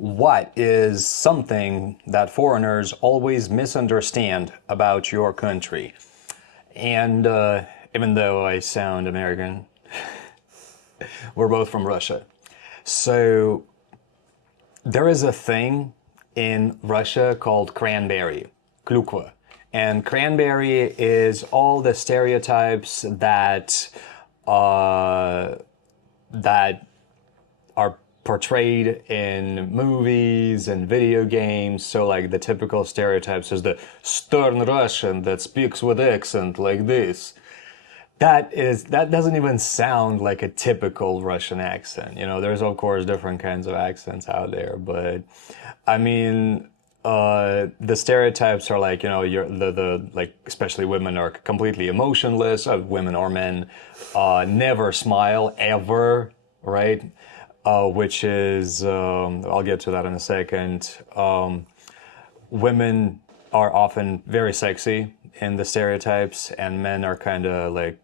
What is something that foreigners always misunderstand about your country? And even though I sound American, we're both from Russia. So there is a thing in Russia called cranberry, klukva. And cranberry is all the stereotypes that are portrayed in movies and video games. So like the typical stereotypes is the stern Russian that speaks with accent like this. That doesn't even sound like a typical Russian accent. You know, there's of course different kinds of accents out there, but I mean, the stereotypes are like, you know, the like, especially women are completely emotionless, women or men, never smile ever, right? Which is, I'll get to that in a second. Women are often very sexy in the stereotypes, and men are kind of like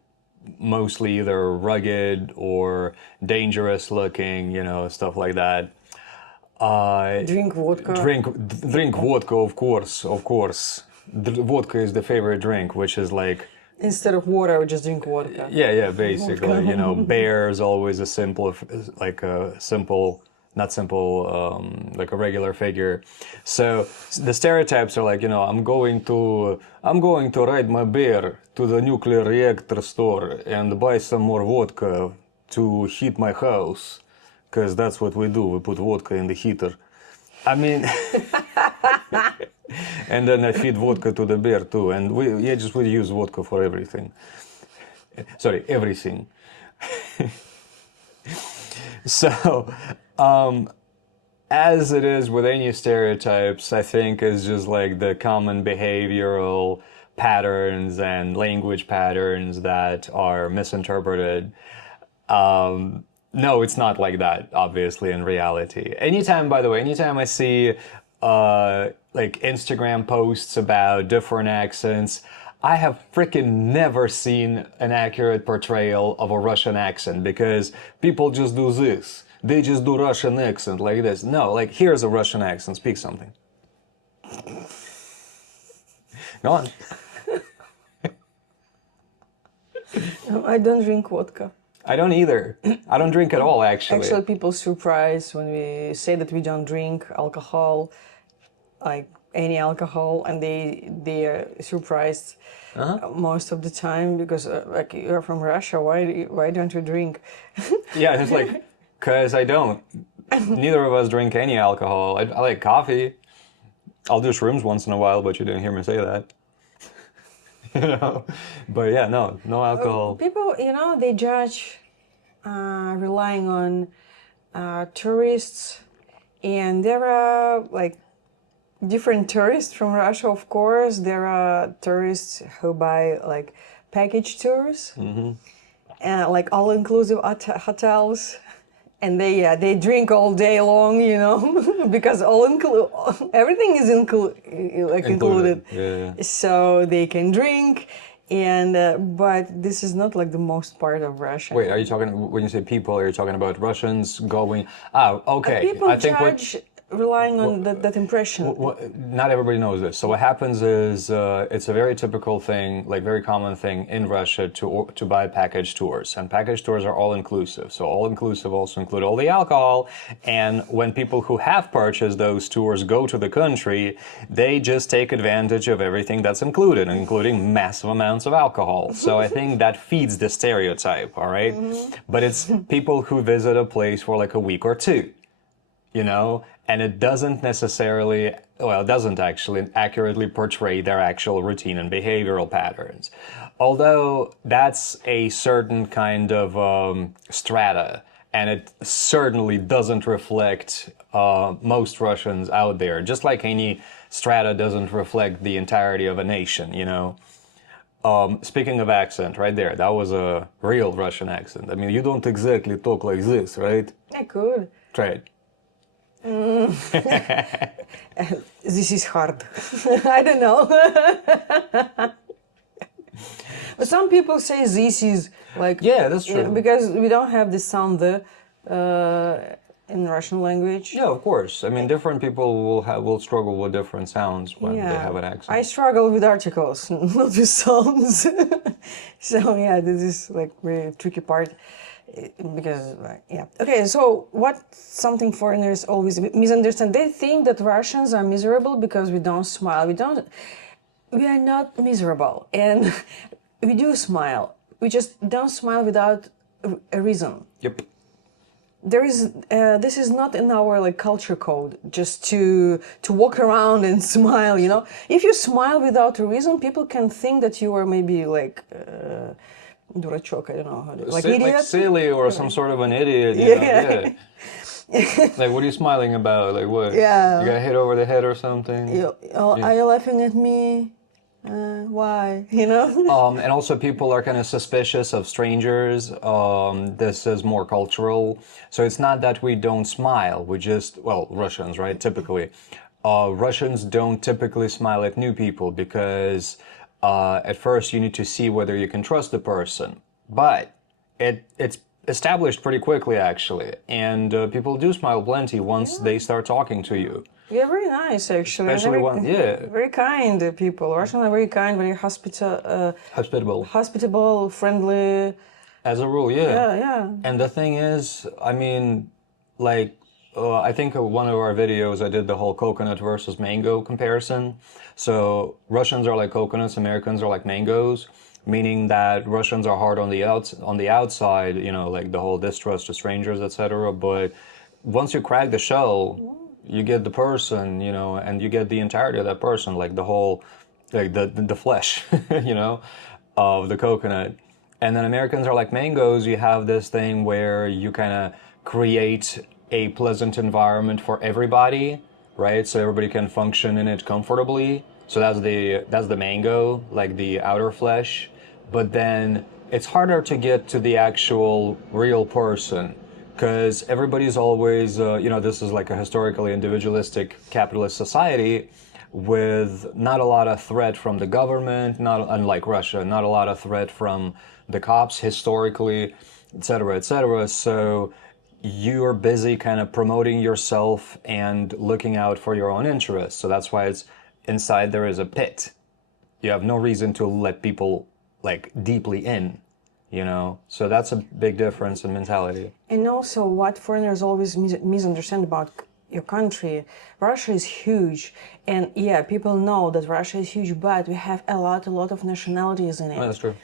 mostly either rugged or dangerous looking, you know, stuff like that. Drink vodka. Drink vodka, of course, of course. Vodka is the favorite drink, which is like, Instead of water, I would just drink vodka. yeah, basically, you know, bear is always a simple, like a simple, not simple, like a regular figure. So the stereotypes are like, you know, I'm going to ride my bear to the nuclear reactor store and buy some more vodka to heat my house, because that's what we do. We put vodka in the heater. I mean, and then I feed vodka to the bear too, and we use vodka for everything. Sorry, everything. So, as it is with any stereotypes, I think is just like the common behavioral patterns and language patterns that are misinterpreted. No, it's not like that, obviously, in reality. Anytime, by the way, anytime I see like Instagram posts about different accents, I have freaking never seen an accurate portrayal of a Russian accent, because people just do this. They just do Russian accent like this. No, like, here's a Russian accent, speak something. Go on. No, I don't drink vodka. I don't either. I don't drink at all, actually. Actually, people surprised when we say that we don't drink alcohol, like any alcohol, and they are surprised most of the time, because like, you're from Russia, why don't you drink? Yeah, it's like, cause I don't. Neither of us drink any alcohol. I like coffee. I'll do shrooms once in a while, but you didn't hear me say that. You know, but yeah, no alcohol. People, you know, they judge relying on tourists, and there are like different tourists from Russia. Of course, there are tourists who buy like package tours, like all-inclusive hotels, and they drink all day long, you know, because everything is included. Yeah. So they can drink, and but this is not like the most part of Russia. Wait, are you talking, when you say people, are you talking about Russians going? Oh, okay. People I think judge relying on that impression. not everybody knows this. So what happens is, it's a very typical thing, like very common thing in Russia to buy package tours, and package tours are all inclusive. So all inclusive also include all the alcohol. And when people who have purchased those tours go to the country, they just take advantage of everything that's included, including massive amounts of alcohol. So I think that feeds the stereotype, all right? But it's people who visit a place for like a week or two, you know, and it doesn't necessarily, well, it doesn't actually accurately portray their actual routine and behavioral patterns. Although that's a certain kind of strata, and it certainly doesn't reflect most Russians out there, just like any strata doesn't reflect the entirety of a nation, you know. Speaking of accent, right there, that was a real Russian accent. I mean, you don't exactly talk like this, right? I could. Try it. This is hard. I don't know. But some people say this is like, Yeah, that's true. because we don't have the sound the in Russian language. Yeah, of course. I mean, different people will struggle with different sounds when they have an accent. I struggle with articles, not with sounds. So yeah, this is like really tricky part because yeah. Okay, so what something foreigners always misunderstand? They think that Russians are miserable because we don't smile. We are not miserable, and we do smile. We just don't smile without a reason. Yep. There is this is not in our like culture code just to walk around and smile, you know. If you smile without a reason, people can think that you are maybe like дурачок, I don't know how to, like idiot, Like silly or some sort of an idiot. You know? Yeah. Like, what are you smiling about? Like, what? Yeah. You got hit over the head or something? Are you laughing at me? Why? You know? And also, people are kind of suspicious of strangers. This is more cultural. So it's not that we don't smile. We just, well, Russians, right? Typically. Russians don't typically smile at new people because at first you need to see whether you can trust the person. But it's established pretty quickly, actually. And people do smile plenty once they start talking to you. Yeah, very nice actually. Especially very kind people. Russians are very kind, very hospitable, friendly. As a rule, yeah. Yeah, yeah. And the thing is, I mean, like, I think one of our videos I did the whole coconut versus mango comparison. So Russians are like coconuts, Americans are like mangoes, meaning that Russians are hard on the outside, you know, like the whole distrust to strangers, etc. But once you crack the shell, you get the person, you know, and you get the entirety of that person, like the whole, like the flesh, you know, of the coconut. And then Americans are like mangoes. You have this thing where you kind of create a pleasant environment for everybody, right? So everybody can function in it comfortably. So that's the mango, like the outer flesh. But then it's harder to get to the actual real person. Because everybody's always, you know, this is like a historically individualistic capitalist society with not a lot of threat from the government, not unlike Russia, not a lot of threat from the cops historically, et cetera, et cetera. So you're busy kind of promoting yourself and looking out for your own interests. So that's why it's inside there is a pit. You have no reason to let people like deeply in. You know, so that's a big difference in mentality. And also, what foreigners always misunderstand about your country, Russia is huge, and yeah, people know that Russia is huge, but we have a lot of nationalities in it. Oh, that's true.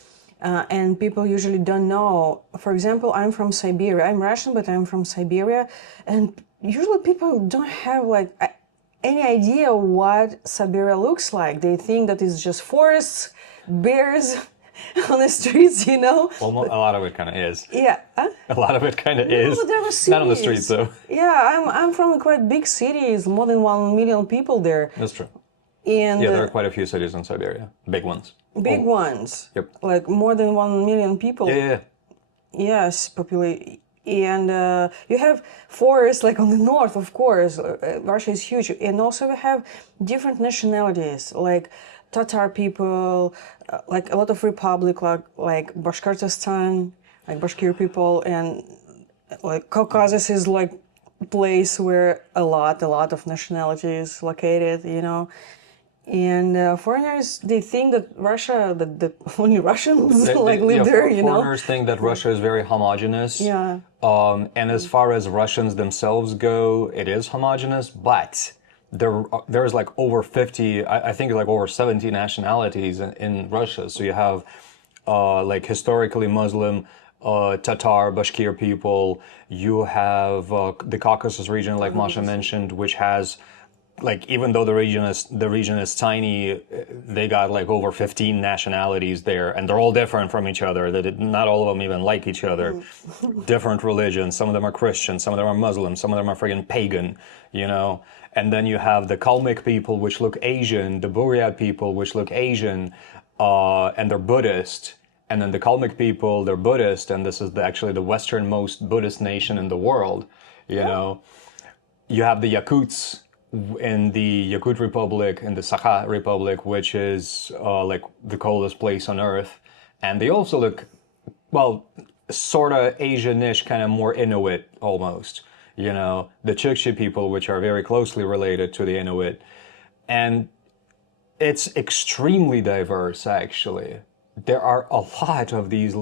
And people usually don't know. For example, I'm from Siberia. I'm Russian, but I'm from Siberia, and usually people don't have like any idea what Siberia looks like. They think that it's just forests, bears. On the streets, you know. Well, a lot of it kind of is. Yeah. A lot of it kind of is. But there were cities. Not on the streets, though. Yeah, I'm from a quite big cities, more than 1 million people there. That's true. And yeah, there are quite a few cities in Siberia, big ones. Big ones. Yep. Like more than 1 million people. Yeah. Yes, populate. And you have forests like on the north, of course. Russia is huge, and also we have different nationalities like Tatar people, like a lot of republic, like Bashkortostan, like Bashkir people, and like Caucasus is like place where a lot of nationalities located, you know. And foreigners, they think that Russia, that only Russians like live there, you know. Foreigners think that Russia is very homogenous. Yeah. And as far as Russians themselves go, it is homogenous, but there's like over 50, I think like over 70 nationalities in Russia. So you have like historically Muslim, Tatar, Bashkir people. You have the Caucasus region, like Masha mentioned, which has like, even though the region is tiny, they got like over 15 nationalities there, and they're all different from each other. Not all of them even like each other. Different religions. Some of them are Christian. Some of them are Muslim. Some of them are friggin' pagan. You know. And then you have the Kalmyk people, which look Asian. The Buryat people, which look Asian, and they're Buddhist. And then the Kalmyk people, they're Buddhist, and this is actually the westernmost Buddhist nation in the world. You know. You have the Yakuts in the Yakut Republic, in the Sakha Republic, which is like the coldest place on earth. And they also look, well, sort of Asian-ish, kind of more Inuit almost. you know, the Chukchi people, which are very closely related to the Inuit. And it's extremely diverse, actually. There are a lot of these,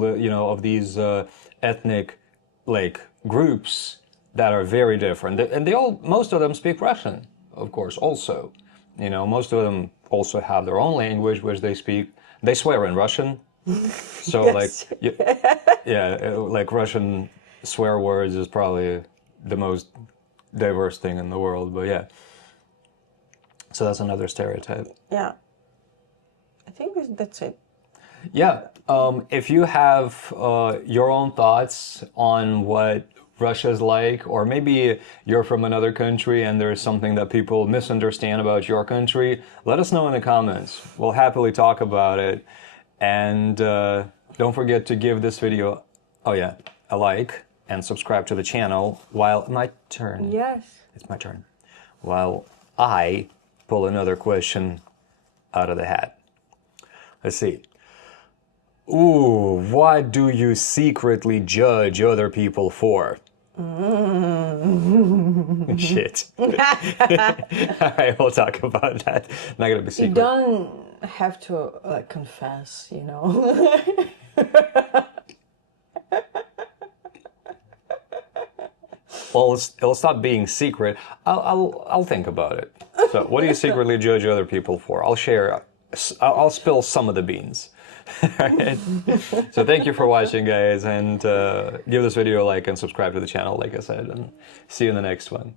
ethnic, like, groups that are very different. And most of them speak Russian, of course, also. You know, most of them also have their own language, which they speak. They swear in Russian. So, Yes. like Russian swear words is probably the most diverse thing in the world. But yeah. So that's another stereotype. Yeah. I think that's it. Yeah. If you have your own thoughts on what Russia's like, or maybe you're from another country and there's something that people misunderstand about your country, let us know in the comments. We'll happily talk about it. And don't forget to give this video, a like and subscribe to the channel while my turn. Yes. It's my turn. While I pull another question out of the hat. Let's see. Ooh, what do you secretly judge other people for? Shit. All right, we'll talk about that. Not gonna be You secret. don't have to confess, you know. Well, it'll stop being secret. I'll think about it. So, what do you secretly judge other people for? I'll share. I'll spill some of the beans. Alright? So thank you for watching, guys, and give this video a like and subscribe to the channel, like I said, and see you in the next one.